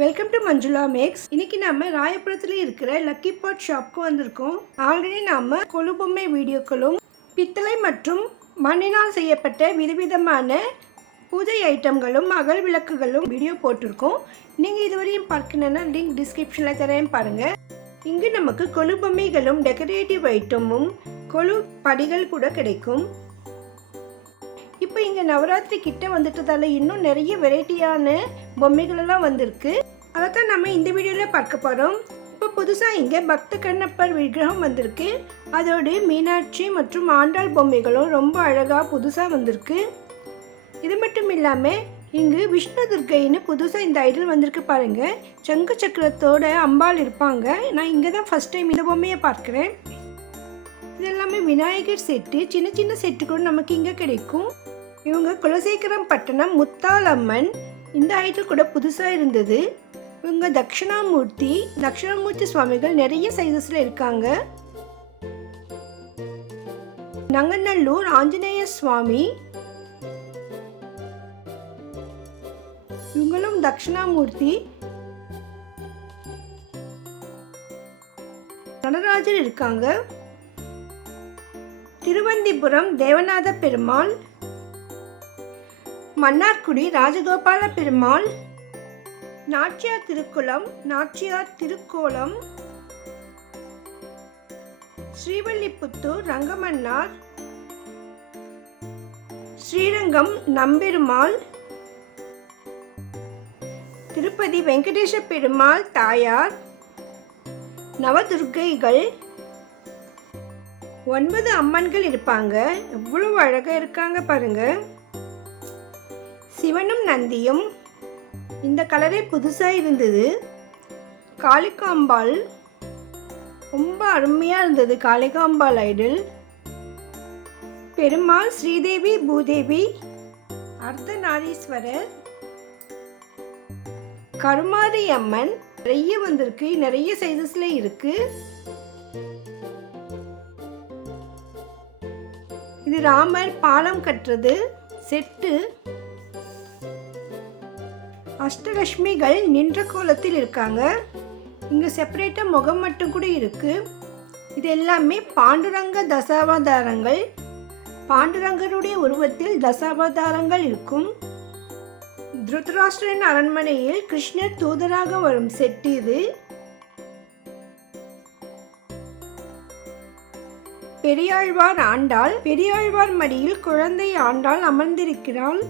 Welcome to Manjula maths. இன்னைக்கு நம்ம ராயபுரத்தில் இருக்கிற லக்கி பாட் ஷாப்க்கு வந்திருக்கோம். ஆல்ரெடி நாம கொலு பொம்மை வீடியோக்களும் பித்தளை மற்றும் மண்ணினால் செய்யப்பட்ட விதவிதமான பூஜை ஐட்டங்களும் அகல் விளக்குகளும் வீடியோ போட்டிருக்கோம். நீங்கள் இதுவரையும் பார்க்கணுன்னா லிங்க் டிஸ்கிரிப்ஷனில் தரேன் பாருங்கள். இங்கு நமக்கு கொலு பொம்மைகளும் டெக்கரேட்டிவ் ஐட்டமும் கொலு படிகள் கூட கிடைக்கும். இப்போ இங்கே நவராத்திரி கிட்ட வந்துட்டதால இன்னும் நிறைய வெரைட்டியான பொம்மைகளெல்லாம் வந்திருக்கு. அதைத்தான் நம்ம இந்த வீடியோவில் பார்க்க போகிறோம். இப்போ புதுசாக இங்கே பக்த கண்ணப்பர் விக்கிரகம் வந்திருக்கு. அதோடு மீனாட்சி மற்றும் ஆண்டாள் பொம்மைகளும் ரொம்ப அழகாக புதுசாக வந்திருக்கு. இது மட்டும் இல்லாமல் இங்கு விஷ்ணு துர்க்கைன்னு புதுசாக இந்த ஐடல் வந்திருக்கு பாருங்கள். சங்கு சக்கரத்தோட அம்பாள் இருப்பாங்க. நான் இங்கே தான் ஃபஸ்ட் டைம் இந்த பொம்மையை பார்க்குறேன். இதெல்லாமே விநாயகர் செட்டு, சின்ன சின்ன செட்டு கூட நமக்கு இங்கே கிடைக்கும். இவங்க குலசேகரம் பட்டணம் முத்தாள் அம்மன். இந்த ஐட்டல் கூட புதுசாக இருந்தது. இவங்க தட்சிணாமூர்த்தி சுவாமிகள் நிறைய சைஸஸில் இருக்காங்க. நங்கநல்லூர் ஆஞ்சநேய சுவாமி, இவங்களும் தட்சிணாமூர்த்தி. நடராஜர் இருக்காங்க. திருவந்திபுரம் தேவநாத பெருமாள், மன்னார்குடி ராஜகோபால பெருமாள், நாச்சியார் திருக்குளம், நாச்சியார் திருக்கோலம், ஸ்ரீவல்லிபுத்தூர் ரங்கமன்னார், ஸ்ரீரங்கம் நம்பெருமாள், திருப்பதி வெங்கடேச பெருமாள் தாயார், நவதுர்க்கைகள், 9 அம்மன்கள் இருப்பாங்க. எவ்வளவு அழகாக இருக்காங்க பாருங்க. சிவனும் நந்தியும் இந்த கலரே புதுசாக இருந்தது. காளிகாம்பாள் ரொம்ப அருமையாக இருந்தது. காளிகாம்பாள் ஐடல். பெருமாள், ஸ்ரீதேவி, பூதேவி, அர்த்தநாரீஸ்வரர், கருமாரி அம்மன் நிறைய வந்திருக்கு. நிறைய சைஸஸ்ல இருக்கு. இது ராமர் பாலம் கட்டுறது செட்டு. அஷ்டலட்சுமிகள் நின்ற கோலத்தில் இருக்காங்க. இங்கே செப்பரேட்டாக முகம் மட்டும் கூட இருக்கு. இது எல்லாமே பாண்டுரங்க தசாவதாரங்கள். பாண்டுரங்கருடைய உருவத்தில் தசாவதாரங்கள் இருக்கும். திருதராஷ்டிரன் அரண்மனையில் கிருஷ்ணர் தூதராக வரும் செட்டு இது. பெரியாழ்வார் ஆண்டாள், பெரியாழ்வார் மடியில் குழந்தை ஆண்டாள் அமர்ந்திருக்கிறாள்.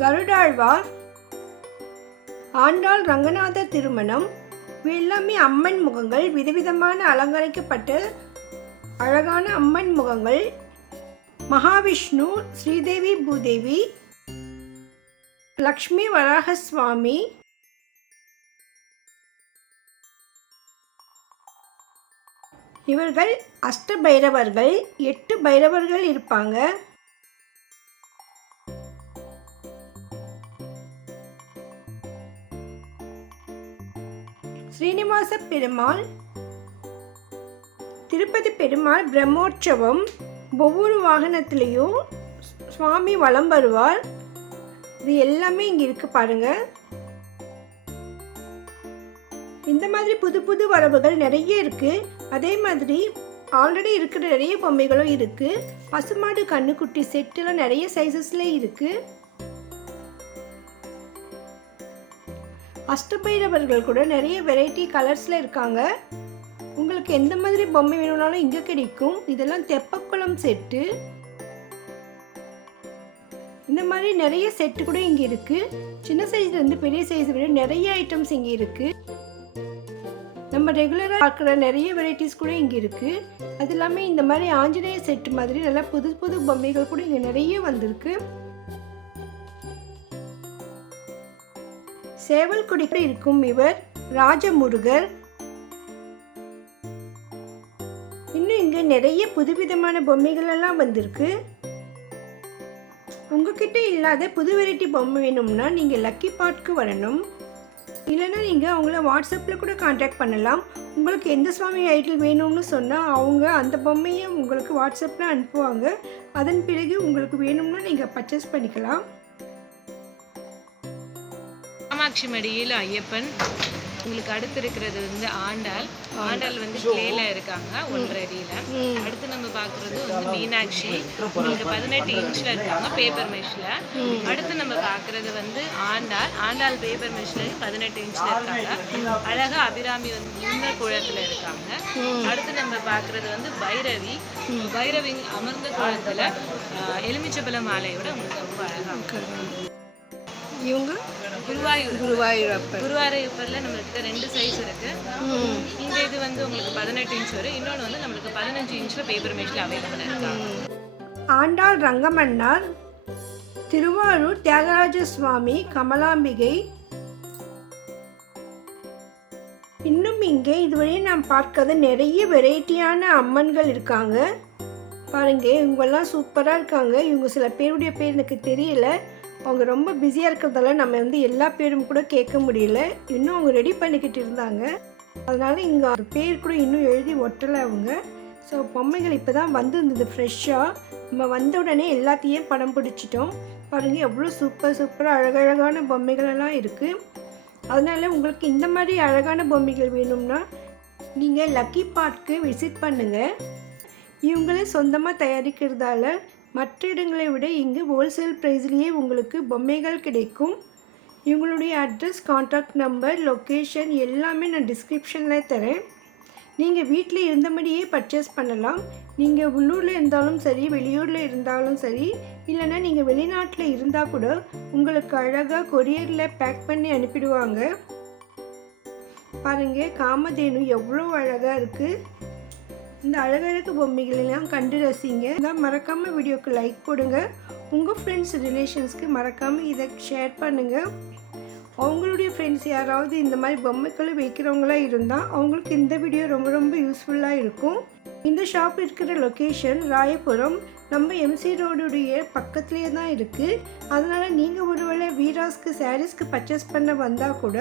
கருடாழ்வார், ஆண்டாள் ரங்கநாதர் திருமணம். எல்லாமே அம்மன் முகங்கள், விதவிதமான அலங்கரிக்கப்பட்ட அழகான அம்மன் முகங்கள். மகாவிஷ்ணு, ஸ்ரீதேவி, பூதேவி, லக்ஷ்மி வராகசுவாமி, இவர்கள் அஷ்ட பைரவர்கள். 8 பைரவர்கள் இருப்பாங்க. ஸ்ரீனிவாச பெருமாள், திருப்பதி பெருமாள் பிரம்மோற்சவம். ஒவ்வொரு வாகனத்திலையும் சுவாமி வலம் வருவார். இது எல்லாமே இங்கே இருக்கு பாருங்க. இந்த மாதிரி புது புது வரவுகள் நிறைய இருக்கு. அதே மாதிரி ஆல்ரெடி இருக்கிற நிறைய பொம்மைகளும் இருக்கு. பசுமாடு கண்ணுக்குட்டி செட்டுலாம் நிறைய சைஸஸ்ல இருக்கு. அஷ்டபைரவர்கள் கூட நிறைய வெரைட்டி கலர்ஸ்ல இருக்காங்க. உங்களுக்கு எந்த மாதிரி பொம்மை வேணும்னாலும் இங்க கிடைக்கும். இதெல்லாம் தெப்பக்குளம் செட்டு. இந்த மாதிரி நிறைய செட்டு கூட இங்க இருக்கு. சின்ன சைஸ்ல இருந்து பெரிய சைஸ் வரை நிறைய ஐட்டம்ஸ் இங்க இருக்கு. நம்ம ரெகுலரா பார்க்குற நிறைய வெரைட்டிஸ் கூட இங்க இருக்கு. அது இல்லாமல் இந்த மாதிரி ஆஞ்சநேய செட்டு மாதிரி நல்லா புது புது பொம்மைகள் கூட இங்க நிறைய வந்திருக்கு. சேவல் கொடி கூட இருக்கும். இவர் ராஜமுருகர். இன்னும் இங்க நிறைய புதுவிதமான பொம்மைகள் எல்லாம் வந்திருக்கு. உங்ககிட்ட இல்லாத புது வெரைட்டி பொம்மை வேணும்னா நீங்க லக்கி பாட்க்கு வரணும். இல்லைன்னா நீங்கள் அவங்கள வாட்ஸ்அப்பில் கூட காண்டாக்ட் பண்ணலாம். உங்களுக்கு எந்த சுவாமி ஐட்டல் வேணும்னு சொன்னால் அவங்க அந்த பொம்மையை உங்களுக்கு வாட்ஸ்அப்பில் அனுப்புவாங்க. அதன் பிறகு உங்களுக்கு வேணும்னா நீங்கள் பர்ச்சேஸ் பண்ணிக்கலாம். காமாட்சி மடியில் ஐயப்பன். உங்களுக்கு அடுத்து இருக்கிறது வந்து ஆண்டாள். ஆண்டாள் வந்து கிளேல இருக்காங்க 1.5 அடியில். அடுத்து நம்ம பார்க்குறது வந்து மீனாட்சி, உங்களுக்கு 18 இன்ச்சில் இருக்காங்க பேப்பர் மெஷ்ல. அடுத்து நம்ம பார்க்குறது வந்து ஆண்டாள் பேப்பர் மெஷ்ல 18 இன்ச்சில் இருக்காங்க. அழகா அபிராமி வந்து முன்ன குளத்தில் இருக்காங்க. அடுத்து நம்ம பார்க்குறது வந்து பைரவி அமர்ந்த குளத்தில் எலுமிச்சபல மாலையோட உங்களுக்கு ரொம்ப அழகாக. இவங்க குருவாயூரப்பரில் நம்மளுக்கு 2 சைஸ் இருக்கு. இந்த இது வந்து உங்களுக்கு 18 இன்ச் வரும். இன்னொன்று வந்து நம்மளுக்கு 15 இன்ச்சில் பேப்பர் மேஷில் அவைலபிள் இருக்காங்க. ஆண்டாள் ரங்கமன்னார், திருவாரூர் தியாகராஜ சுவாமி, கமலாம்பிகை. இன்னும் இங்கே இதுவரை நாம் பார்க்காத நிறைய வெரைட்டியான அம்மன்கள் இருக்காங்க பாருங்க. இவங்கெல்லாம் சூப்பராக இருக்காங்க. இவங்க சில பேருடைய பேர் எனக்கு தெரியல, அவங்க ரொம்ப பிஸியாக இருக்கிறதால நம்ம வந்து எல்லா பேரும் கூட கேட்க முடியல. இன்னும் அவங்க ரெடி பண்ணிக்கிட்டு இருந்தாங்க, அதனால் இங்கே ஒரு பேர் கூட இன்னும் எழுதி ஒட்டலை அவங்க. ஸோ பொம்மைகள் இப்போ தான் வந்துருந்தது ஃப்ரெஷ்ஷாக. நம்ம வந்த உடனே எல்லாத்தையும் படம் பிடிச்சிட்டோம். பாருங்கள் எவ்வளோ சூப்பராக அழகழகான பொம்மைகளெல்லாம் இருக்குது. அதனால் உங்களுக்கு இந்த மாதிரி அழகான பொம்மைகள் வேணும்னா நீங்கள் லக்கி பார்க்கு விசிட் பண்ணுங்கள். இவங்களே சொந்தமாக தயாரிக்கிறதால மற்ற இடங்களை விட இங்கு ஹோல்சேல் ப்ரைஸ்லேயே உங்களுக்கு பொம்மைகள் கிடைக்கும். இவங்களுடைய அட்ரஸ், கான்டாக்ட் நம்பர், லொக்கேஷன் எல்லாமே நான் டிஸ்கிரிப்ஷனில் தரேன். நீங்கள் வீட்டில் இருந்தபடியே பர்ச்சேஸ் பண்ணலாம். நீங்கள் உள்ளூரில் இருந்தாலும் சரி, வெளியூரில் இருந்தாலும் சரி, இல்லைன்னா நீங்கள் வெளிநாட்டில் இருந்தால் கூட உங்களுக்கு அழகாக கொரியரில் பேக் பண்ணி அனுப்பிடுவாங்க. பாருங்கள் காமதேனு எவ்வளோ அழகாக இருக்குது. இந்த அழகழகு பொம்மைகளெல்லாம் கண்டு ரசிங்க. மறக்காமல் வீடியோக்கு லைக் போடுங்க. உங்கள் ஃப்ரெண்ட்ஸ் ரிலேஷன்ஸ்க்கு மறக்காமல் இதை ஷேர் பண்ணுங்கள். அவங்களுடைய ஃப்ரெண்ட்ஸ் யாராவது இந்த மாதிரி பொம்மைகளை வைக்கிறவங்களா இருந்தால் அவங்களுக்கு இந்த வீடியோ ரொம்ப யூஸ்ஃபுல்லாக இருக்கும். இந்த ஷாப் இருக்கிற லொக்கேஷன் ராயபுரம், நம்ம எம்சி ரோடுடைய பக்கத்துலேயே தான் இருக்குது. அதனால் நீங்கள் ஒருவேளை வீராஸ்க்கு சாரீஸ்க்கு பர்ச்சேஸ் பண்ண வந்தால் கூட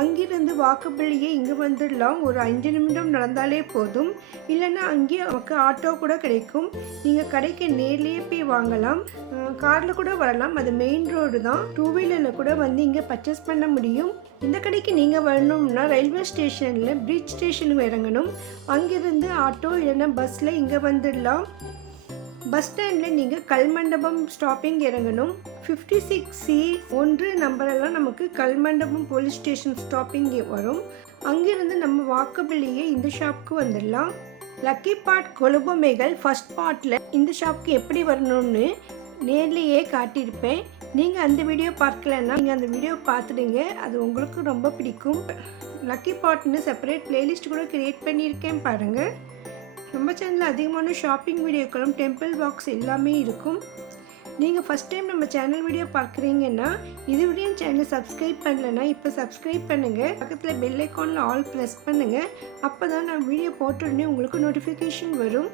அங்கிருந்து வாக்கபிள்ளியே இங்கே வந்துடலாம். ஒரு 5 நிமிடம் நடந்தாலே போதும். இல்லைன்னா அங்கேயே நமக்கு ஆட்டோ கூட கிடைக்கும். நீங்கள் கடைக்கு நேர்லேயே போய் வாங்கலாம், காரில் கூட வரலாம். அது மெயின் ரோடு தான். 2 வீலரில் கூட வந்து இங்கே பர்ச்சேஸ் பண்ண முடியும். இந்த கடைக்கு நீங்கள் வரணும்னா ரயில்வே ஸ்டேஷனில் பிரிட்ஜ் ஸ்டேஷனுக்கு இறங்கணும். அங்கேருந்து ஆட்டோ இல்லைன்னா பஸ்ஸில் இங்கே வந்துடலாம். பஸ் ஸ்டாண்டில் நீங்கள் கல்மண்டபம் ஸ்டாப்பிங் இறங்கணும். 56C 1 நம்பரெல்லாம் நமக்கு கல்மண்டபம் போலீஸ் ஸ்டேஷன் ஸ்டாப்பிங் வரும். அங்கேருந்து நம்ம வாக்கபிள்ளியே இந்த ஷாப்புக்கு வந்துடலாம். லக்கி பார்ட் கொலுபொம்மைகள் ஃபஸ்ட் பார்ட்டில் இந்த ஷாப்புக்கு எப்படி வரணும்னு நேர்லேயே காட்டியிருப்பேன். நீங்கள் அந்த வீடியோ பார்க்கலன்னா நீங்கள் அந்த வீடியோ பார்த்துடுங்க, அது உங்களுக்கு ரொம்ப பிடிக்கும். லக்கி பார்ட்னு செப்பரேட் பிளேலிஸ்ட் கூட க்ரியேட் பண்ணியிருக்கேன் பாருங்கள். நம்ம சேனலில் அதிகமான ஷாப்பிங் வீடியோக்களும் டெம்பிள் பாக்ஸ் எல்லாமே இருக்கும். நீங்கள் ஃபஸ்ட் டைம் நம்ம சேனல் வீடியோ பார்க்குறீங்கன்னா இதுவரையும் சேனலை சப்ஸ்கிரைப் பண்ணலைன்னா இப்போ சப்ஸ்கிரைப் பண்ணுங்கள். பக்கத்தில் பெல் ஐக்கானில் ஆல் ப்ரெஸ் பண்ணுங்கள். அப்போ தான் நான் வீடியோ போட்டோடனே உங்களுக்கு நோட்டிஃபிகேஷன் வரும்.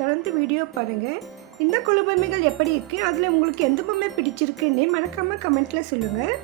தொடர்ந்து வீடியோ பாருங்கள். இந்த கொலுபொம்மைகள் எப்படி இருக்குது, அதில் உங்களுக்கு எந்த பொம்மை பிடிச்சிருக்குன்னு மறக்காமல் கமெண்ட்டில் சொல்லுங்கள்.